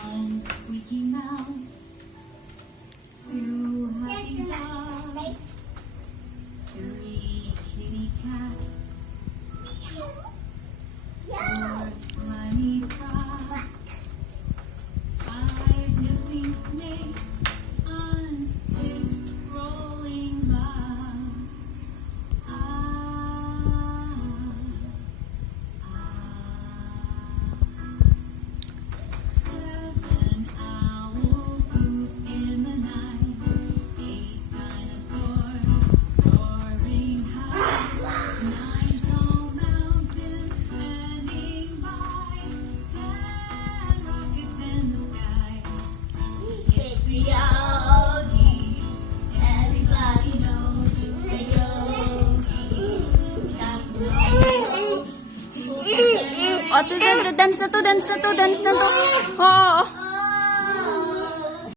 One squeaky mouse, two happy dogs, three kitty cats, four slimy frogs, five hissing snakes on six rolling logs. Seven owls hoot in the night, eight dinosaurs roaring high, nine tall mountains standing by, 10 rockets in the sky. It's the Yogi, everybody knows it's the Yogi. O, dance na to, dance na to, dance na to. Oo,